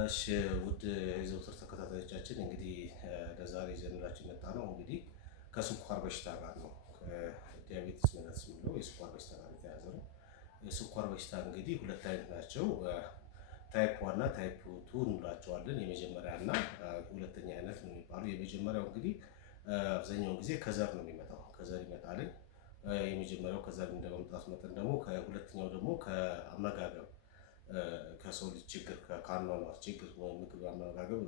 እሺ ውድ የዘውትር ተከታታዮቻችን እንግዲህ ለዛሬ ይዘንላችሁ የመጣ ነው እንግዲህ ከስኳር በሽታ ጋር ነው። ዲያቤቲስ ሜሊተስ የምንለው የስኳር በሽታ ጋር የተያያዘ ነው። የስኳር በሽታ እንግዲህ ሁለት አይነት ናቸው። ታይፕ 1 እና ታይፕ 2 እንላቸዋለን። የመጀመሪያ እና ሁለተኛ አይነት ነው የሚባሉ። የመጀመሪያው እንግዲህ አብዛኛውን ጊዜ ከዘር ነው የሚመጣው፣ ከዘር ይመጣል። የመጀመሪያው ከዘር እንደመምጣቱ መጠን ደግሞ ከሁለተኛው ደግሞ ከአመጋገብ ከሰው ልጅ ችግር ከአኗኗር ችግር ምግብ አመጋገብ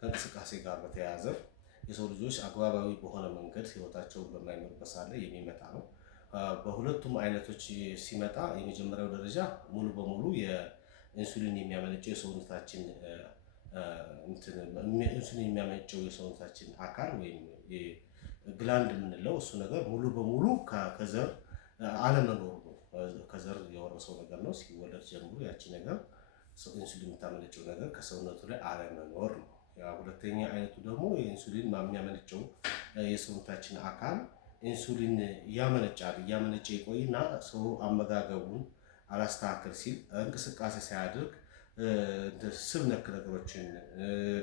ከእንቅስቃሴ ጋር በተያያዘ የሰው ልጆች አግባባዊ በሆነ መንገድ ህይወታቸውን በማይኖርበት ሰዓት ላይ የሚመጣ ነው። በሁለቱም አይነቶች ሲመጣ የመጀመሪያው ደረጃ ሙሉ በሙሉ የኢንሱሊን የሚያመነጨው የሰውነታችን ኢንሱሊን የሚያመነጨው የሰውነታችን አካል ወይም ግላንድ የምንለው እሱ ነገር ሙሉ በሙሉ ከዘር አለመኖሩ ነው። ከዘር የወረሰው ነገር ነው። ሲወለድ ጀምሮ ያቺ ነገር ኢንሱሊን የምታመነጨው ነገር ከሰውነቱ ላይ አለመኖር ነው። ያ ሁለተኛ አይነቱ ደግሞ የኢንሱሊን የሚያመነጨው የሰውነታችን አካል ኢንሱሊን እያመነጨ ይቆይና ሰው አመጋገቡን አላስተካከል ሲል እንቅስቃሴ ሳያደርግ ስብ ነክ ነገሮችን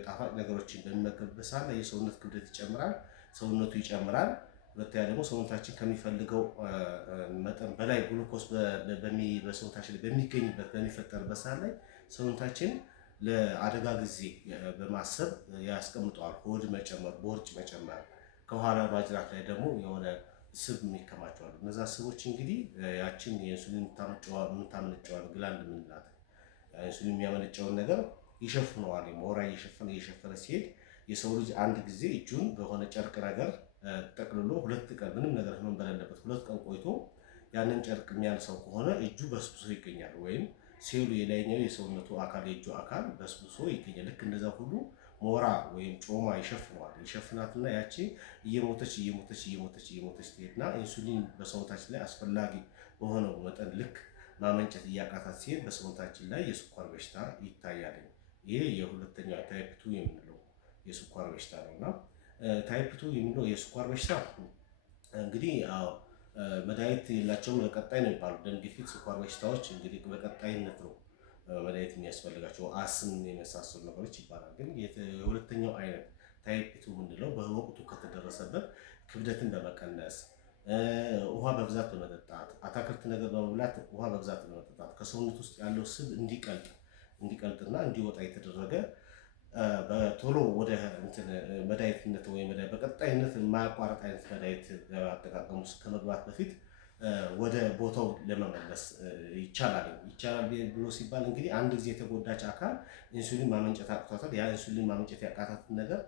ጣፋጭ ነገሮችን በሚመገብበት ሰዓት ላይ የሰውነት ክብደት ይጨምራል፣ ሰውነቱ ይጨምራል። ሁለተኛ ደግሞ ሰውነታችን ከሚፈልገው መጠን በላይ ግሉኮስ በሰውነታችን በሚገኝበት በሚፈጠርበት ሰዓት ላይ ሰውነታችን ለአደጋ ጊዜ በማሰብ ያስቀምጠዋል። ሆድ መጨመር፣ ቦርጭ መጨመር፣ ከኋላ ማጅራት ላይ ደግሞ የሆነ ስብ የሚከማቸዋል። እነዛ ስቦች እንግዲህ ያችን የኢንሱሊን የምታመነጨዋል ግላንድ የምንላት ኢንሱሊን የሚያመነጨውን ነገር ይሸፍነዋል። ሞራ እየሸፈነ ሲሄድ የሰው ልጅ አንድ ጊዜ እጁን በሆነ ጨርቅ ነገር ጠቅልሎ 2 ቀን ምንም ነገር ህመም በሌለበት 2 ቀን ቆይቶ ያንን ጨርቅ የሚያነሳው ከሆነ እጁ በስብሶ ይገኛል። ወይም ሴሉ የላይኛው የሰውነቱ አካል የእጁ አካል በስብሶ ይገኛል። ልክ እንደዛ ሁሉ ሞራ ወይም ጮማ ይሸፍነዋል። ይሸፍናትና ያቺ እየሞተች ትሄድና ኢንሱሊን በሰውነታችን ላይ አስፈላጊ በሆነው መጠን ልክ ማመንጨት እያቃታት ሲሄድ በሰውነታችን ላይ የስኳር በሽታ ይታያል። ይሄ የሁለተኛው ታይፕ 2 የምንለው የስኳር በሽታ ነውና ታይፕ 2 የሚለው የስኳር በሽታ እንግዲህ መድኃኒት የላቸውም፣ ለቀጣይ ነው የሚባሉ ደም ግፊት፣ ስኳር በሽታዎች እንግዲህ በቀጣይነት ነው መድኃኒት የሚያስፈልጋቸው፣ አስም የመሳሰሉ ነገሮች ይባላል። ግን የሁለተኛው አይነት ታይፕ 2 የምንለው በወቅቱ ከተደረሰበት ክብደትን በመቀነስ ውሃ በብዛት በመጠጣት አታክልት ነገር በመብላት ውሃ በብዛት በመጠጣት ከሰውነት ውስጥ ያለው ስብ እንዲቀልጥና እንዲወጣ የተደረገ በቶሎ ወደ መድኃኒትነት ወይም በቀጣይነት የማያቋርጥ አይነት መድኃኒት አጠቃቀም ውስጥ ከመግባት በፊት ወደ ቦታው ለመመለስ ይቻላል ብሎ ሲባል እንግዲህ አንድ ጊዜ የተጎዳች አካል ኢንሱሊን ማመንጨት አቅቷታል። ያ ኢንሱሊን ማመንጨት ያቃታትን ነገር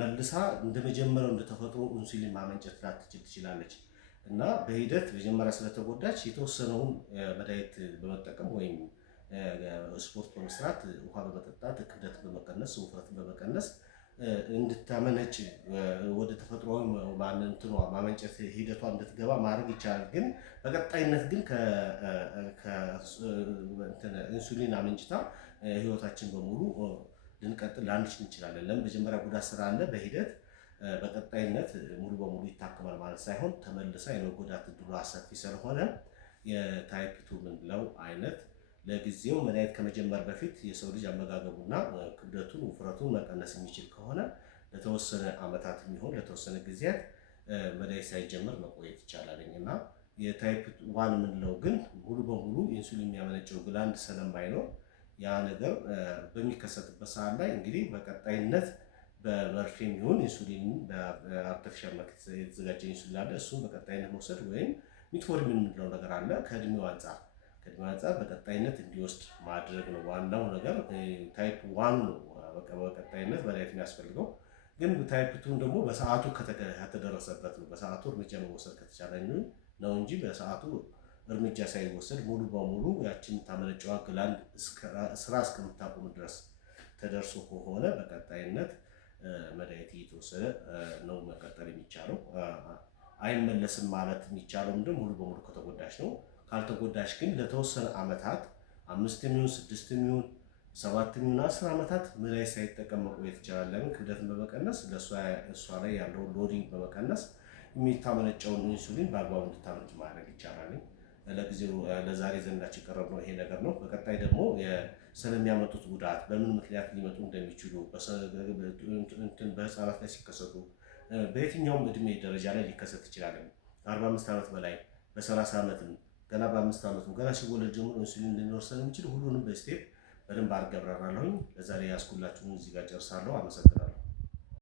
መልሳ እንደመጀመሪያው እንደተፈጥሮ ኢንሱሊን ማመንጨት ላትችል ትችላለች እና በሂደት መጀመሪያ ስለተጎዳች የተወሰነውን መድኃኒት በመጠቀም ወይም ስፖርት በመስራት ውሃ በመጠጣት ክብደትን በመቀነስ ውፍረትን በመቀነስ እንድታመነጭ ወደ ተፈጥሯዊ ማመንጨት ሂደቷ እንድትገባ ማድረግ ይቻላል። ግን በቀጣይነት ግን ኢንሱሊን አመንጭታ ህይወታችን በሙሉ ልንቀጥል ላንችል እንችላለን። ለምን መጀመሪያ ጉዳት ስላለ በሂደት በቀጣይነት ሙሉ በሙሉ ይታከማል ማለት ሳይሆን ተመልሳ የመጎዳት እድሉ ሰፊ ስለሆነ የታይፕ 2 የምንለው አይነት ለጊዜው መድኃኒት ከመጀመር በፊት የሰው ልጅ አመጋገቡና ክብደቱን ውፍረቱን መቀነስ የሚችል ከሆነ ለተወሰነ ዓመታት የሚሆን ለተወሰነ ጊዜያት መድኃኒት ሳይጀመር መቆየት ይቻላል እና የታይፕ 1 የምንለው ግን ሙሉ በሙሉ ኢንሱሊን የሚያመነጨው ግላንድ ስለማይኖር ያ ነገር በሚከሰትበት ሰዓት ላይ እንግዲህ በቀጣይነት በመርፌ የሚሆን ኢንሱሊን በአርቲፊሻል መልክ የተዘጋጀ ኢንሱሊን አለ። እሱም በቀጣይነት መውሰድ ወይም ሜትፎርሚን የምንለው ነገር አለ። ከእድሜው አንጻር በቀጣይነት እንዲወስድ ማድረግ ነው ዋናው ነገር። ታይፕ 1 ነው በቀጣይነት መድኃኒት የሚያስፈልገው። ግን ታይፕ 2 ደግሞ በሰዓቱ ከተደረሰበት ነው፣ በሰዓቱ እርምጃ መወሰድ ከተቻለ ነው እንጂ በሰዓቱ እርምጃ ሳይወሰድ ሙሉ በሙሉ ያችን ታመነጨዋ ግላንድ ስራ እስከምታቆም ድረስ ተደርሶ ከሆነ በቀጣይነት መድኃኒት እየተወሰደ ነው መቀጠል የሚቻለው። አይመለስም ማለት የሚቻለው ምንድን ሙሉ በሙሉ ከተጎዳሽ ነው። ካልተጎዳሽ ግን ለተወሰነ ዓመታት 5 የሚሆን 6 የሚሆን 7 የሚሆን 10 ዓመታት መድኃኒት ሳይጠቀም መቆየት ይቻላል። ለምን ክብደትን በመቀነስ እሷ ላይ ያለውን ሎዲንግ በመቀነስ የሚታመነጨውን ኢንሱሊን በአግባቡ እንድታመነጭ ማድረግ ይቻላል። ለጊዜው ለዛሬ ዘንዳችን የቀረብነው ይሄ ነገር ነው። በቀጣይ ደግሞ ስለሚያመጡት ጉዳት በምን ምክንያት ሊመጡ እንደሚችሉ በህፃናት ላይ ሲከሰቱ በየትኛውም እድሜ ደረጃ ላይ ሊከሰት ይችላል። ከ45 ዓመት በላይ በ30 ዓመትም ገና በ5 ዓመትም ገና ሲወለድ ጀምሮ ኢንሱሊን ሊኖር ስለሚችል ሁሉንም በስቴፕ በደንብ አድርጌ አብራራለሁኝ። ለዛሬ ያስኩላችሁን እዚህ ጋር ጨርሳለሁ። አመሰግናለሁ።